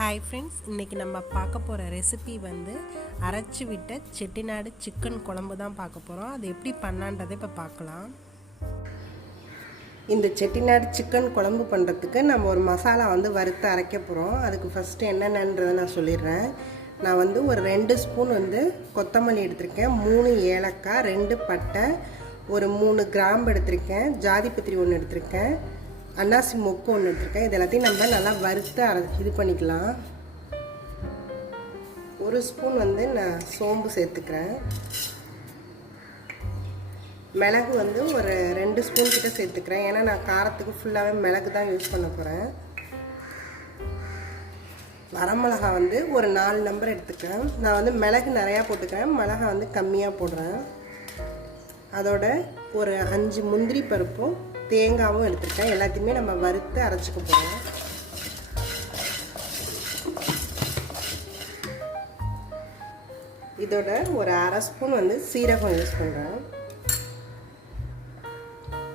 Hi friends, இன்றைக்கி நம்ம பார்க்க போகிற ரெசிபி வந்து அரைச்சி விட்ட செட்டிநாடு சிக்கன் குழம்பு தான் பார்க்க போகிறோம். அது எப்படி பண்ணலான்றதை இப்போ பார்க்கலாம். இந்த செட்டிநாடு சிக்கன் குழம்பு பண்ணுறதுக்கு நம்ம ஒரு மசாலா வந்து வறுத்து அரைக்க போகிறோம். அதுக்கு ஃபஸ்ட்டு என்னென்னன்றதை நான் சொல்லிடுறேன். நான் வந்து ஒரு 2 ஸ்பூன் வந்து கொத்தமல்லி எடுத்திருக்கேன், 3 ஏலக்காய், 2 பட்டை, ஒரு 3 கிராம்பு எடுத்திருக்கேன், ஜாதிபத்திரி 1 எடுத்திருக்கேன், அன்னாசி மொக்கு 1 எடுத்திருக்கேன். இது எல்லாத்தையும் நம்ம நல்லா வறுத்து இது பண்ணிக்கலாம். 1 ஸ்பூன் வந்து நான் சோம்பு சேர்த்துக்கிறேன். மிளகு வந்து ஒரு 2 ஸ்பூன் கிட்ட சேர்த்துக்கிறேன். ஏன்னா நான் காரத்துக்கு ஃபுல்லாகவே மிளகு தான் யூஸ் பண்ண போகிறேன். வரமிளகா வந்து ஒரு 4 நம்பர் எடுத்துக்கிறேன். நான் வந்து மிளகு நிறையா போட்டுக்கிறேன், மிளகா வந்து கம்மியாக போடுறேன். அதோட ஒரு 5 முந்திரி பருப்பும் தேங்காயும் எடுத்துருக்கேன். எல்லாத்தையுமே நம்ம வறுத்து அரைச்சிக்க போகிறோம். இதோட ஒரு 1/2 ஸ்பூன் வந்து சீரகம் யூஸ் பண்ணுறேன்,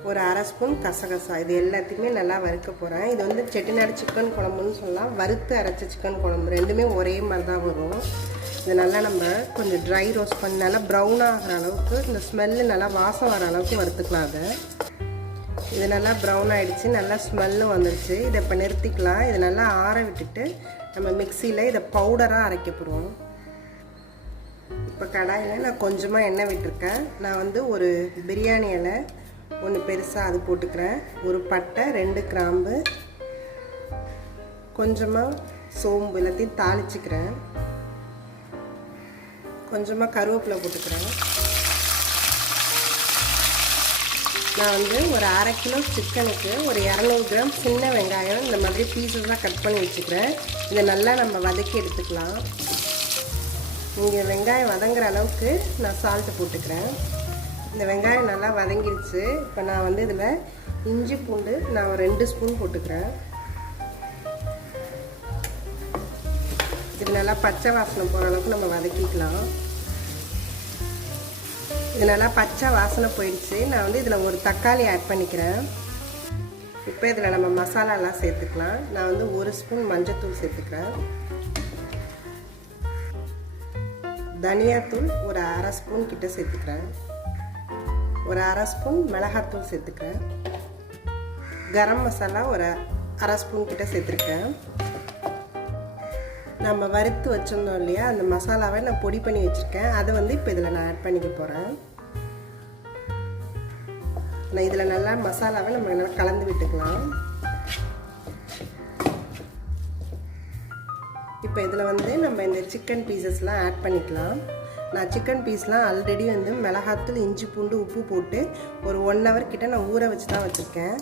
ஒரு 1/2 ஸ்பூன் கசகசா. இது எல்லாத்தையுமே நல்லா வறுக்க போகிறேன். இது வந்து செட்டிநாடு சிக்கன் குழம்புன்னு சொல்லலாம். வறுத்து அரைச்ச சிக்கன் குழம்பு ரெண்டுமே ஒரே மாதிரி தான் வரும். இது நல்லா நம்ம கொஞ்சம் ட்ரை ரோஸ்ட் பண்ணி நல்லா ப்ரௌன் ஆகிற அளவுக்கு, இந்த ஸ்மெல்லு நல்லா வாசம் வர அளவுக்கு வறுத்துக்கலாம். அதை இது நல்லா ப்ரௌன் ஆகிடுச்சு, நல்லா ஸ்மெல்லும் வந்துடுச்சு. இதை இப்போ நிறுத்திக்கலாம். இதை நல்லா ஆற விட்டுட்டு நம்ம மிக்சியில் இதை பவுடராக அரைக்க போகிறோம். இப்போ கடாயில் நான் கொஞ்சமாக எண்ணெய் விட்டுருக்கேன். நான் வந்து ஒரு பிரியாணி இலை 1 பெருசாக அது போட்டுக்கிறேன், ஒரு பட்டை, 2 கிராம்பு, கொஞ்சமாக சோம்பு எல்லாத்தையும் தாளிச்சிக்கிறேன், கொஞ்சமாக கருவேப்பிலை போட்டுக்கிறேன். நான் வந்து ஒரு 1/2 கிலோ சிக்கனுக்கு ஒரு 200 கிராம் சின்ன வெங்காயம் இந்த மாதிரி பீசஸ்லாம் கட் பண்ணி வச்சுக்கிறேன். இதை நல்லா நம்ம வதக்கி எடுத்துக்கலாம். இங்கே வெங்காயம் வதங்குற அளவுக்கு நான் சால்ட்டு போட்டுக்கிறேன். இந்த வெங்காயம் நல்லா வதங்கிடுச்சு. இப்போ நான் வந்து இதில் இஞ்சி பூண்டு நான் ஒரு 2 ஸ்பூன் போட்டுக்கிறேன். இது நல்லா பச்சை வாசனை போகிற அளவுக்கு நம்ம வதக்கிக்கலாம். இது நல்லா பச்சை வாசனை போயிடுச்சு. நான் வந்து இதில் ஒரு தக்காளி ஆட் பண்ணிக்கிறேன். இப்போ இதில் நம்ம மசாலாலாம் சேர்த்துக்கலாம். நான் வந்து 1 ஸ்பூன் மஞ்சத்தூள் சேர்த்துக்கிறேன், தனியாத்தூள் ஒரு 1/2 ஸ்பூன் கிட்ட சேர்த்துக்கிறேன், ஒரு 1/2 ஸ்பூன் மிளகாத்தூள் சேர்த்துக்கிறேன், கரம் மசாலா ஒரு 1/2 ஸ்பூன் கிட்ட சேர்த்துருக்கேன். நம்ம வறுத்து வச்சுருந்தோம் இல்லையா, அந்த மசாலாவை நான் பொடி பண்ணி வச்சுருக்கேன். அதை வந்து இப்போ இதில் நான் ஆட் பண்ணிக்க போகிறேன். நான் இதில் நல்லா மசாலாவை நம்ம நல்லா கலந்து விட்டுக்கலாம். இப்போ இதில் வந்து நம்ம இந்த சிக்கன் பீசஸ்லாம் ஆட் பண்ணிக்கலாம். நான் சிக்கன் பீஸ்லாம் ஆல்ரெடி வந்து மிளகாத்தூள், இஞ்சி பூண்டு, உப்பு போட்டு ஒரு 1 ஹவர் கிட்ட நான் ஊற வச்சு தான் வச்சுருக்கேன்.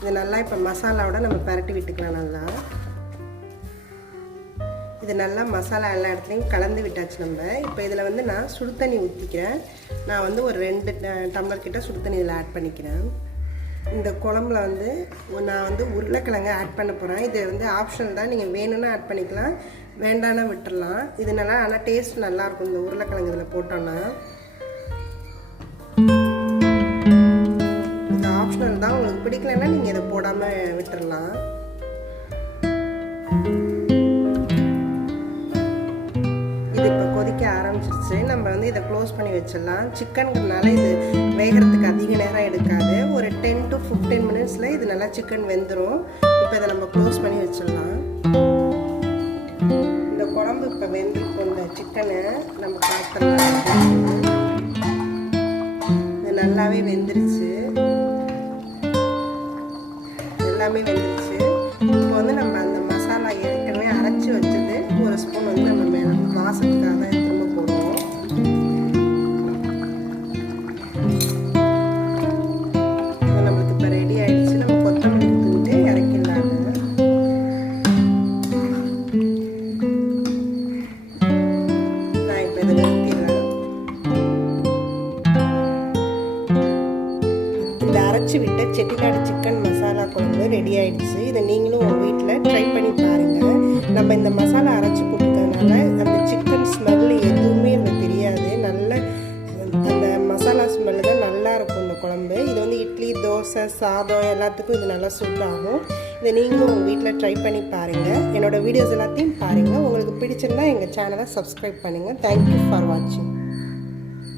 இது நல்லா இப்போ மசாலாவோட நம்ம பரட்டி விட்டுக்கலாம். நல்லா இது நல்லா மசாலா எல்லா இடத்துலையும் கலந்து விட்டாச்சு நம்ம. இப்போ இதில் வந்து நான் சுடு தண்ணி ஊற்றிக்கிறேன். நான் வந்து ஒரு 2 டம்ளர் கிட்ட சுடு தண்ணி இதில் ஆட் பண்ணிக்கிறேன். இந்த குழம்புல வந்து நான் வந்து உருளைக்கிழங்கு ஆட் பண்ண போகிறேன். இது வந்து ஆப்ஷனல் தான், நீங்கள் வேணும்னா ஆட் பண்ணிக்கலாம், வேண்டானா விட்டுடலாம். இது நல்லா ஆனால் டேஸ்ட் நல்லாயிருக்கும் இந்த உருளைக்கிழங்கு இதில் போட்டோன்னா. இது ஆப்ஷனல் தான், உங்களுக்கு பிடிக்கலன்னா நீங்கள் இதை போடாமல் விட்டுடலாம். இது இப்போ கொதிக்க ஆரம்பிச்சிருச்சு. நம்ம வந்து இதை க்ளோஸ் பண்ணி வச்சிடலாம். சிக்கனுக்குனால இது வேகிறதுக்கு அதிக நேரம் எடுக்காது. ஒரு 10 to 15 மினிட்ஸில் இது நல்லா சிக்கன் வெந்துடும். இப்போ இதை நம்ம க்ளோஸ் பண்ணி வச்சிடலாம். இந்த குழம்பு இப்போ வெந்திருக்கும். இந்த சிக்கனை நம்ம பார்த்துடலாம். இது நல்லாவே வெந்துருச்சு, எல்லாமே வெந்துருச்சு. இப்போ வந்து நம்ம அந்த மசாலா ஏற்கனவே அரைச்சி வச்சது 1 ஸ்பூன் வந்து நம்ம மேலே வாசத்துக்காக தான் திரும்ப போடுவோம். நம்மளுக்கு இப்போ ரெடி ஆகிடுச்சு. நம்ம கொத்தமல்லி தூவிட்டு இறக்கிடலாங்க. நான் இப்போ இதை நிறுத்திடுறேன். இந்த அரைச்சி விட்ட செட்டிநாடு சிக்கன் மசாலா குழம்பு ரெடி ஆகிடுச்சு. இதை நீங்களும் உங்கள் வீட்டில் ட்ரை பண்ணி பாருங்கள். நம்ம இந்த மசாலா அரைச்சி போட்டுக்கிறதுனால அந்த சிக்கன் ஸ்மெல் எதுவுமே எனக்கு தெரியாது. நல்ல அந்த மசாலா ஸ்மெல்லு தான் நல்லாயிருக்கும் இந்த குழம்பு. இது வந்து இட்லி, தோசை தோசை சாதம் எல்லாத்துக்கும் இது நல்லா சூட் ஆகும். இதை நீங்களும் உங்கள் வீட்டில் ட்ரை பண்ணி பாருங்கள். என்னோடய வீடியோஸ் எல்லாத்தையும் பாருங்கள். உங்களுக்கு பிடிச்சிருந்தா எங்கள் சேனலை சப்ஸ்கிரைப் பண்ணுங்கள். தேங்க்யூ ஃபார் வாட்சிங்.